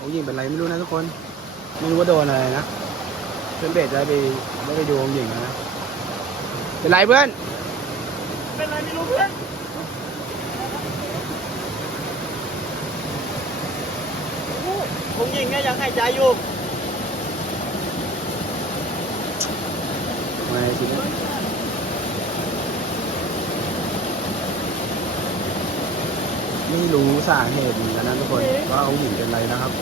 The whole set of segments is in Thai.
องค์หญิงเป็นไรไม่รู้นะทุกคน ไม่รู้ว่าโดนอะไรนะ เพื่อนเบสได้ไปได้ไปดูองค์หญิงแล้วนะ เป็นไรเพื่อน เป็นไรไม่รู้เพื่อนผมยิงเนี่ยยังหายใจอยู่มาทีนี้ ไม่รู้สาเหตุเหมือนกันนะทุกคนว่าองค์หญิงเป็นไรนะครับ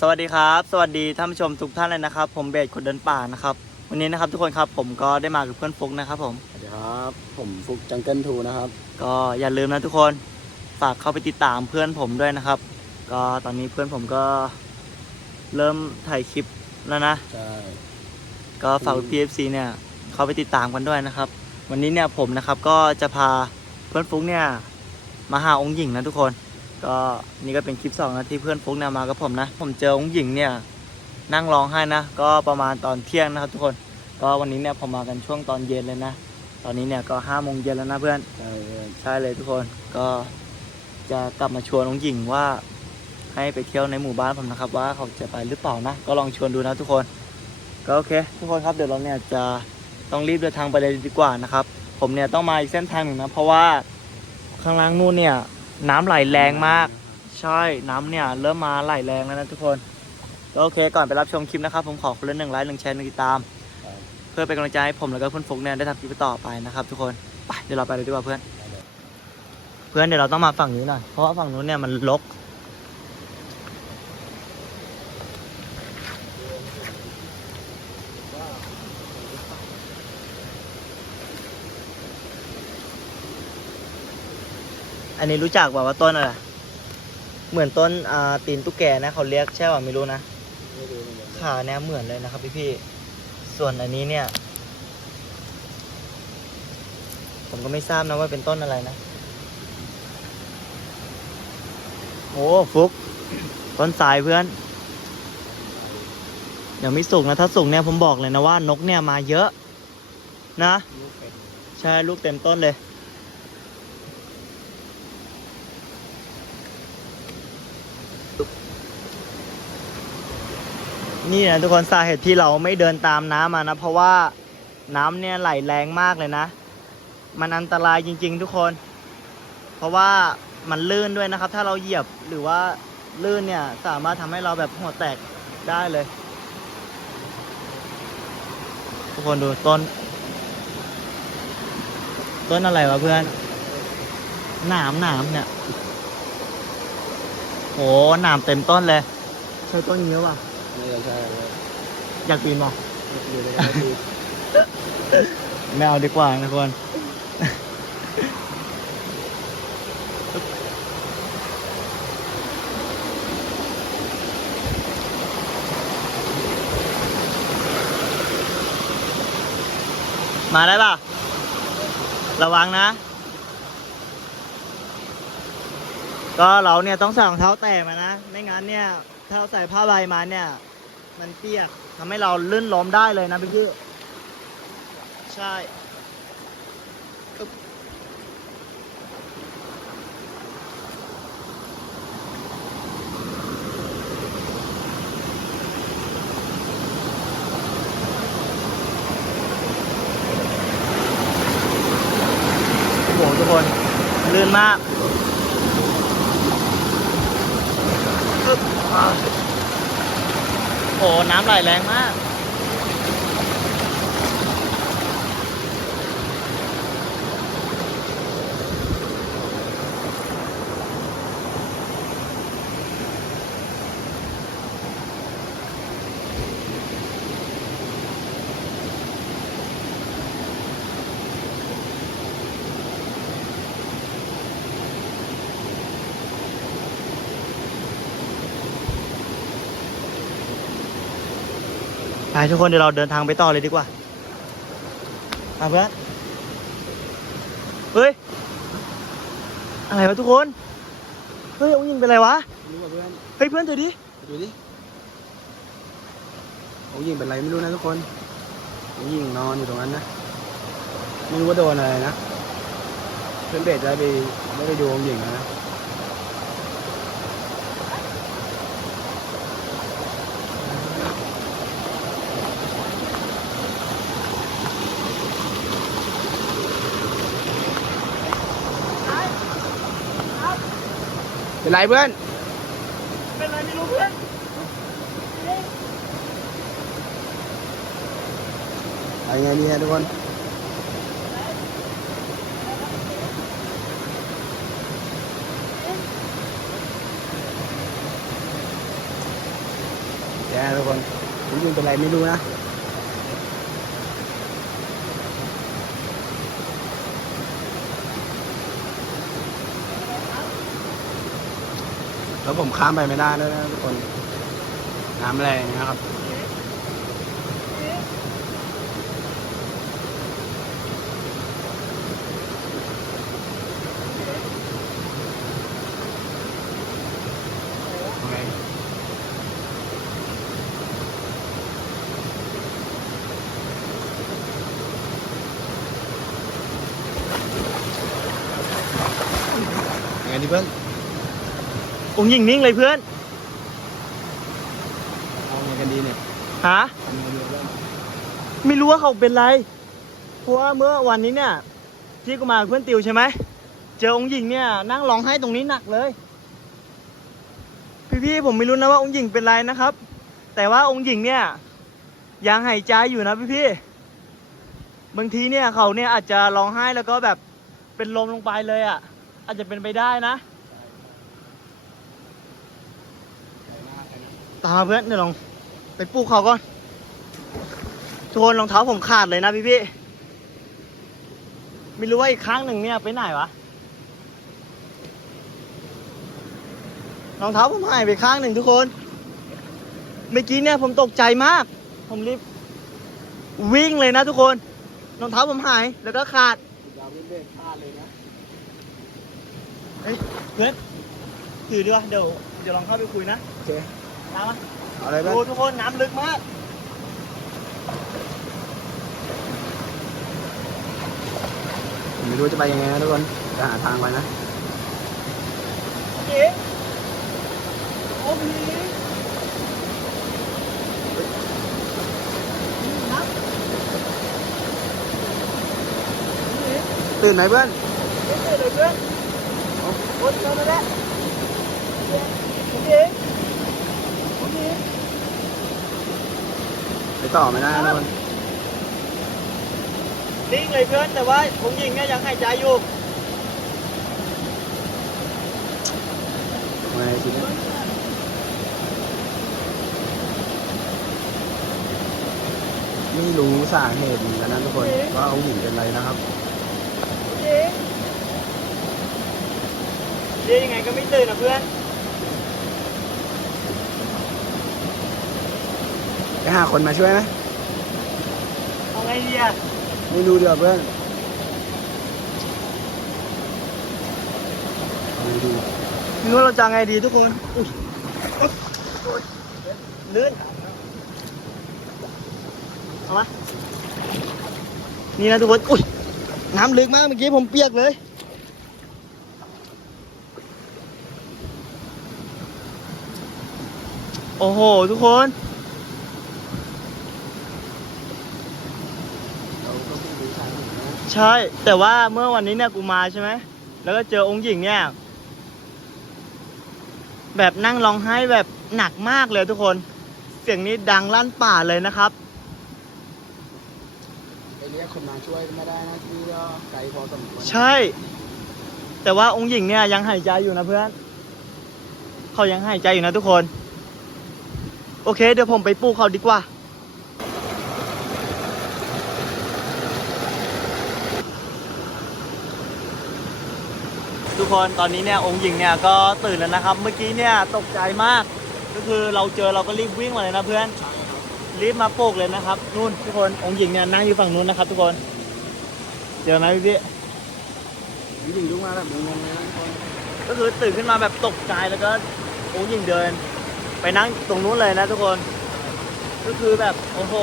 สวัสดีครับ สวัสดีท่านผู้ชมทุกท่านเลยนะครับ ผมเบสคนเดินป่านะครับ วันนี้นะครับทุกคนครับผมก็ได้มากับเพื่อนฟุกนะครับผม สวัสดีครับ ผมฟุกจังเกิลทูนะครับ ก็อย่าลืมนะทุกคนฝากเข้าไปติดตามเพื่อนผมด้วยนะครับ ก็ตอนนี้เพื่อนผมก็เริ่มถ่ายคลิปแล้วนะ ใช่ ก็ฝาก PFC เนี่ยเข้าไปติดตามกันด้วยนะครับ วันนี้เนี่ยผมนะครับก็จะพาเพื่อนฟุกเนี่ยมาหาองค์หญิงนะทุกคน ก็นี่ก็เป็นคลิปสองนะที่เพื่อนฟุกเนี่ยมากับผมนะ ผมเจอองค์หญิงเนี่ยนั่งร้องไห้นะ ก็ประมาณตอนเที่ยงนะครับทุกคน ก็วันนี้เนี่ยผมมากันช่วงตอนเย็นเลยนะ ตอนนี้เนี่ยก็ห้าโมงเย็นแล้วนะเพื่อนใช่เลยทุกคน ก็จะกลับมาชวนน้องหญิงว่าให้ไปเที่ยวในหมู่บ้านผมนะครับ ว่าเขาจะไปหรือเปล่านะ ก็ลองชวนดูนะทุกคน ก็โอเค ทุกคนครับเดี๋ยวเราเนี่ยจะต้องรีบเดินทางไปเลยดีกว่านะครับ ผมเนี่ยต้องมาอีกเส้นทางหนึ่งนะ เพราะว่าข้างล่างนู่นเนี่ย น้ำไหลแรงมาก ใช่น้ำเนี่ยเริ่มมาไหลแรงแล้วนะทุกคนโอเค ก่อนไปรับชมคลิปนะครับ ผมขอคนละหนึ่งไลค์หนึ่งแชร์หนึ่งติดตาม เพื่อเป็นกำลังใจให้ผมแล้วก็เพื่อนฟุกเนี่ยได้ทำคลิปต่อไปนะครับ ทุกคนไปเดี๋ยวเราไปเลยดีกว่าเพื่อน เพื่อนเดี๋ยวเราต้องมาฝั่งนี้หน่อยเพราะว่าฝั่งนู้นเนี่ยมันรก อันนี้รู้จักว่าว่าต้นอะไร เหมือนต้นอ่าตีนตุ๊กแกนะเขาเรียกใช่ป่ะไม่รู้นะ ไม่รู้เหมือนกันขาเนี่ยเหมือนเลยนะครับพี่พี่ส่วนอันนี้เนี่ย ผมก็ไม่ทราบนะว่าเป็นต้นอะไรนะ โอ้ฟุก ต้นสายเพื่อนยังไม่สุกนะ ถ้าสุกเนี่ยผมบอกเลยนะว่านกเนี่ยมาเยอะ นะ ลูกเป็ดใช่ลูกเต็มต้นเลย นี่นะทุกคนสาเหตุที่เราไม่เดินตามน้ำมานะ เพราะว่าน้ำเนี่ยไหลแรงมากเลยนะ มันอันตรายจริง ๆ ทุกคน เพราะว่ามันลื่นด้วยนะครับ ถ้าเราเหยียบหรือว่าลื่นเนี่ยสามารถทำให้เราแบบหัวแตกได้เลย ทุกคนดูต้น ต้นอะไรวะเพื่อนหนามหนามเนี่ยโหหนามเต็มต้นเลย ใช่ต้นนี้วะ ไม่ใช่ใช่เพื่อนอยากปีนป่ะอยู่ในกันดูไม่เอาดีกว่านะคนมาได้ป่ะ ระวังนะ ก็เราเนี่ยต้องใส่รองเท้าแตะมานะ ไม่งั้นเนี่ย ถ้าเราใส่ผ้าใบมาเนี่ย มันเปียกทำให้เราลื่นล้มได้เลยนะพี่พี่ใช่โอ้โหทุกคนลื่นมากอึ๊บอ่า โอ้ น้ำไหลแรงมาก ไปทุกคนเดี๋ยวเราเดินทางไปต่อเลยดีกว่ามาเพื่อนเฮ้ย อะไรวะทุกคน เฮ้ยองค์ยิงเป็นไรวะรู้ป่ะเพื่อนเฮ้ยเพื่อนเจอดิดูดิองค์หญิงเป็นไรไม่รู้นะทุกคนองค์หญิงนอนอยู่ตรงนั้นนะไม่รู้ว่าโดนอะไรนะเพื่อนเบสได้ไปได้ไปดูองค์หญิงแล้วนะ เป็นไรเพื่อน เป็นไรไม่รู้เพื่อนอะไรไงดีฮะทุกคนแย่ทุกคนจริงๆเป็นไรไม่รู้นะ แล้วผมข้ามไปไม่ได้ด้วยนะทุกคน น้ำแรงนะครับ โอเคยังไงดีเพื่อน องค์หญิงนิ่งเลยเพื่อนเอาไงกันดีเนี่ยฮะทำไงดีเพื่อนไม่รู้ว่าเขาเป็นไร เพราะว่าเมื่อวันนี้เนี่ยที่กูมากับเพื่อนติวใช่ไหมเจอองค์หญิงเนี่ยนั่งร้องไห้ตรงนี้หนักเลย พี่ๆผมไม่รู้นะว่าองค์หญิงเป็นไรนะครับ แต่ว่าองค์หญิงเนี่ยยังหายใจอยู่นะพี่ๆบางทีเนี่ยเขาเนี่ยอาจจะร้องไห้แล้วก็แบบเป็นลมลงไปเลยอะอาจจะเป็นไปได้นะ ตามมาเพื่อนเดี๋ยวลองไปปลูกเขาก่อนทุกคนรองเท้าผมขาดเลยนะพี่พี่ๆไม่รู้ว่าอีกครั้งหนึ่งเนี่ยไปไหนวะรองเท้าผมหายไปข้างหนึ่งทุกคน เมื่อกี้เนี่ยผมตกใจมาก ผมรีบวิ่งเลยนะทุกคนรองเท้าผมหายแล้วก็ขาดยาวเล่นๆพลาดเลยนะเฮ้ยเพื่อนถือดีกว่าเดี๋ยวเดี๋ยวลองเข้าไปคุยนะโอเค ตามมาเอาอะไรเพื่ดูอนทุกคนน้ำลึกมากผมไม่รู้จะไปยังไงนะทุกคนจะหาทางไปนะเอ๊ะโอ้พี่น้ำตื่นไหมเพื่อนเอ๊ะเลยเพื่อนโอ้ยเจอแล้วแหละโอเคโอเค ไป ต่อไม่ได้นะทุกคนนิ่งเลยเพื่อนแต่ว่าผมยิงเนี่ยยังหายใจอยู่ทำไงทีนี้ไม่รู้สาเหตุเหมือนกันนะทุกคนว่าเอาหญิงเป็นอะไรนะครับโอเคเรียกยังไงก็ไม่ตื่นนะเพื่อน ไปหาคนมาช่วยไหมเอาไงดีอะไม่รู้เดี๋ยวาเพื่อนเอาไงดีไม่รู้เราจะไงดีทุกคนอุ๊ยอุ๊ยลื่นเอามานี่นะทุกคนอุ้ยน้ำลึกมากเมื่อกี้ผมเปียกเลยโอ้โห ทุกคน เราก็ไม่รู้สาเหตุนะ ใช่ แต่ว่าเมื่อวันนี้เนี่ยกูมาใช่ไหม แล้วก็เจอองค์หญิงเนี่ย แบบนั่งร้องไห้แบบหนักมากเลยทุกคน เสียงนี้ดังลั่นป่าเลยนะครับไปเรียกคนมาช่วยไม่ได้นะที่ก็ไกลพอสมควรใช่ แต่ว่าองค์หญิงเนี่ยยังหายใจอยู่นะเพื่อน เขายังหายใจอยู่นะทุกคน โอเค เดี๋ยวผมไปปลูกเขาดีกว่า ทุกคนตอนนี้เนี่ยองค์หญิงเนี่ยก็ตื่นแล้วนะครับ เมื่อกี้เนี่ยตกใจมาก ก็คือเราเจอเราก็รีบวิ่งมาเลยนะเพื่อนรีบมาปลูกเลยนะครับนู่นทุกคนองค์หญิงเนี่ยนั่งอยู่ฝั่งนู้นนะครับ ทุกคนเจอไหมพี่พี่หญิงลุกมาแบบงงๆเลยนะทุกคนก็คือตื่นขึ้นมาแบบตกใจแล้วก็องค์หญิงเดิน ไปนั่งตรงนู้นเลยนะทุกคน ก็คือแบบโอ้โห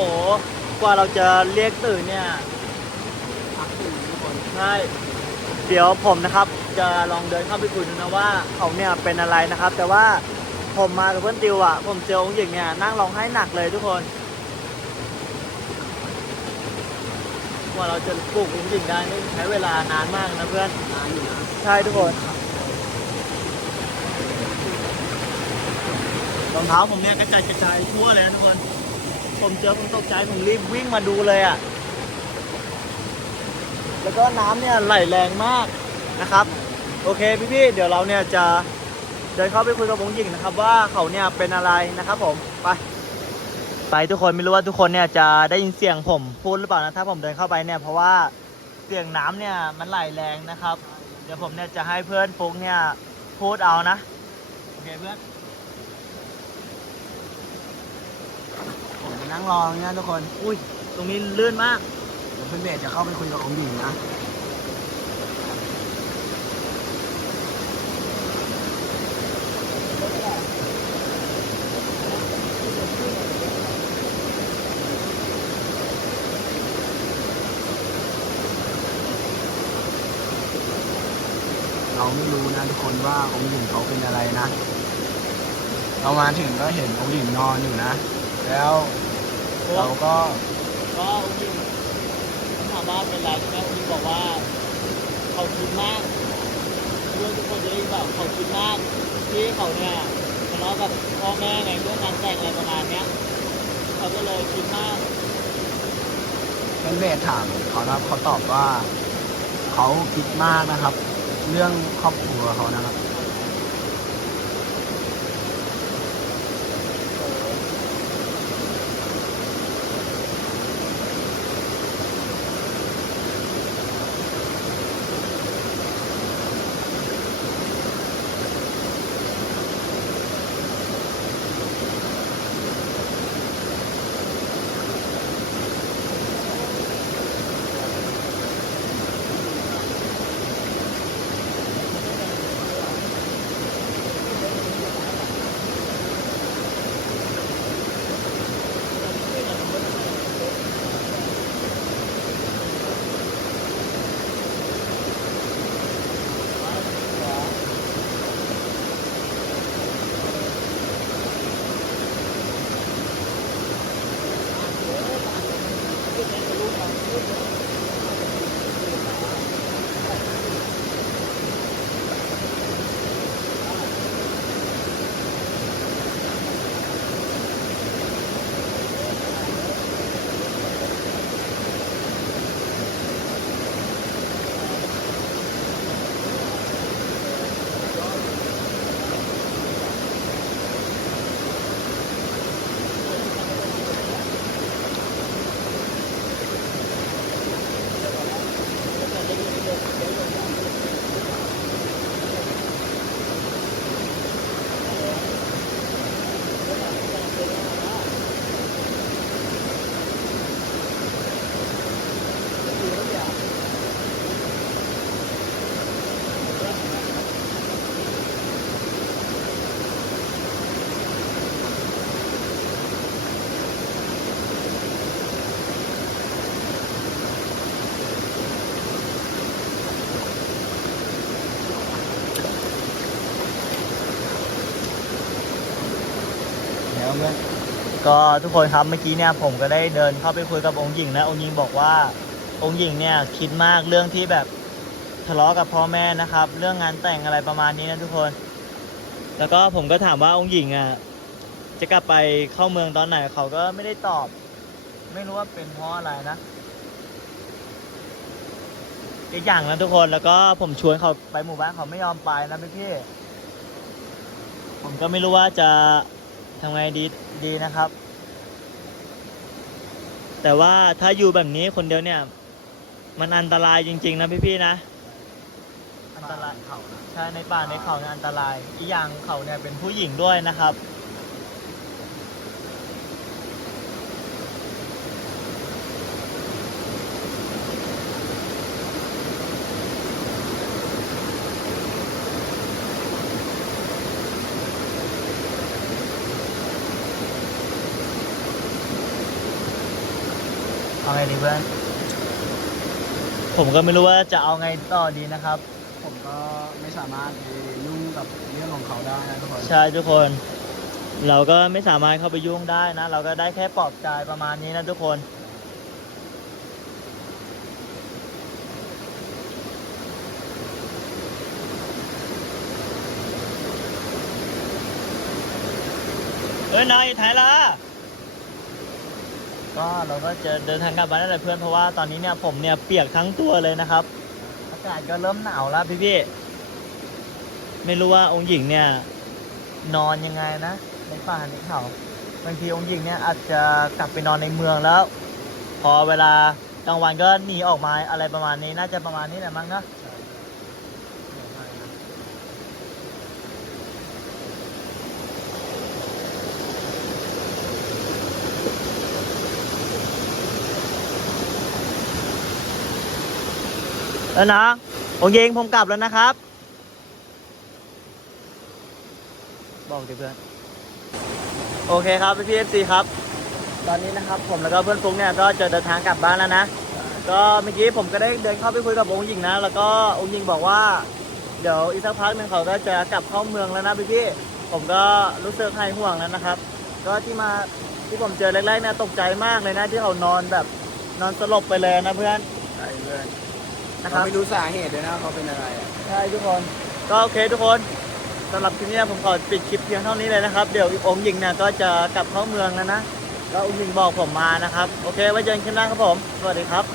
กว่าเราจะเรียกตื่นเนี่ยพักตื่นทุกคนใช่ เดี๋ยวผมนะครับจะลองเดินเข้าไปคุยดูนะว่าเขาเนี่ยเป็นอะไรนะครับ แต่ว่าผมมากับเพื่อนติวอะ ผมเจอองค์หญิงเนี่ยนั่งร้องไห้หนักเลยทุกคนกว่าเราจะปลุกองค์หญิงได้นี่ใช้เวลานานมากนะเพื่อนใช่ทุกคนรองเท้าผมเนี่ยกระจายกระจายทั่วเลยนะทุกคน ผมเจอผมตกใจผมรีบวิ่งมาดูเลยอะ่ะ แล้วก็น้ำเนี่ยไหลแรงมากนะครับ โอเคพี่ๆเดี๋ยวเราเนี่ยจะเดินเข้าไปคุยกับวงหญิงนะครับ ว่าเขาเนี่ยเป็นอะไรนะครับ ผมไปไปทุกคนไม่รู้ว่าทุกคนเนี่ยจะได้ยินเสียงผมพูดหรือเปล่านะถ้าผมเดินเข้าไปเนี่ยเพราะว่าเสียงน้ำเนี่ยมันไหลแรงนะครับ เดี๋ยวผมเนี่ยจะให้เพื่อนฟุกเนี่ยพูดเอานะโอเคเพื่อนผมจะนั่งรอเนี่ยทุกคน อุ้ยตรงนี้ลื่นมาก ยวเพื่อนเบสจะเข้าไปคุยกับองค์หญิงนะเราไม่รู้นะทุกคนว่าองค์หญิงเขาเป็นอะไรนะ เรามาถึงก็เห็นองค์หญิงนอนอยู่นะ แล้วเราก็ ก็อุ้งยิง ว่าเป็นไรใช่ไหมอุ้งยิงบอกว่าเขาคิดมากเรื่องทุกคนจะได้ยินแบบเขาคิดมากที่เขาเนี่ยทะเลาะกับพ่อแม่ไงเรื่องงานแต่งอะไรประมาณเนี้ยเขาก็เลยคิดมากเป็นเบสถามเขานะครับเขาตอบว่า เขาคิดมากนะครับ เรื่องครอบครัวเขานะครับ ก็ทุกคนครับเมื่อกี้เนี่ยผมก็ได้เดินเข้าไปคุยกับองค์หญิงนะองค์หญิงบอกว่าองค์หญิงเนี่ยคิดมากเรื่องที่แบบทะเลาะกับพ่อแม่นะครับ เรื่องงานแต่งอะไรประมาณนี้นะทุกคน แล้วก็ผมก็ถามว่าองค์หญิงอะจะกลับไปเข้าเมืองตอนไหนเขาก็ไม่ได้ตอบ ไม่รู้ว่าเป็นเพราะอะไรนะอีกอย่างนะทุกคนแล้วก็ผมชวนเขาไปหมู่บ้านเขาไม่ยอมไปนะพี่ผมก็ไม่รู้ว่าจะ ทำไงดีดีนะครับ แต่ว่าถ้าอยู่แบบนี้คนเดียวเนี่ย มันอันตรายจริง ๆ นะพี่ๆนะ อันตรายเขานะ ใช่ในป่าในเขาเนี่ยอันตราย อีกอย่างเขาเนี่ยเป็นผู้หญิงด้วยนะครับ ไงดีเพื่อน ผมก็ไม่รู้ว่าจะเอาไงต่อดีนะครับ ผมก็ไม่สามารถไปยุ่งกับเรื่องของเขาได้นะทุกคนใช่ทุกคน เราก็ไม่สามารถเข้าไปยุ่งได้นะ เราก็ได้แค่ปลอบใจประมาณนี้นะทุกคนเเอ้ยนายอยู่ไหนล่ะ ก็เราก็จะเดินทางกลับบ้านแล้วแหละเพื่อนเพราะว่าตอนนี้เนี่ยผมเนี่ยเปียกทั้งตัวเลยนะครับ อากาศก็เริ่มหนาวแล้วพี่พี่ไม่รู้ว่าองค์หญิงเนี่ยนอนยังไงนะในป่าในเขาบางทีองค์หญิงเนี่ยอาจจะกลับไปนอนในเมืองแล้ว พอเวลากลางวันก็หนีออกมาอะไรประมาณนี้น่าจะประมาณนี้แหละมั้งเนอะ แล้วนะองยิงผมกลับแล้วนะครับ บอกดิเพื่อน โอเคครับพี่พีเอฟซีครับ ตอนนี้นะครับผมแล้วก็เพื่อนฟุ้งเนี่ยก็จะเดินทางกลับบ้านแล้วนะ ก็เมื่อกี้ผมก็ได้เดินเข้าไปคุยกับองค์หญิงนะ แล้วก็องค์หญิงบอกว่า เดี๋ยวอีกสักพักหนึ่งเขาก็จะกลับเข้าเมืองแล้วนะพี่พี่ผมก็รู้สึกหายห่วงแล้วนะครับ ก็ที่มาที่ผมเจอแรกๆเนี่ยตกใจมากเลยนะที่เขานอนแบบนอนสลบไปเลยนะเพื่อนใช่เพื่อน นะคเขารับ ไม่รู้สาเหตุเลยนะเขาเป็นอะไรอะ ใช่ทุกคน ก็โอเคทุกคนสำหรับคลิปนี้ผมขอปิดคลิปเพียงเท่านี้เลยนะครับ เดี๋ยวอีกองค์หญิงเนี่ยก็จะกลับเข้าเมืองแล้วนะแล้วองค์หญิงบอกผมมานะครับ โอเค ไว้เจอกันคลิปหน้าครับผม สวัสดีครับ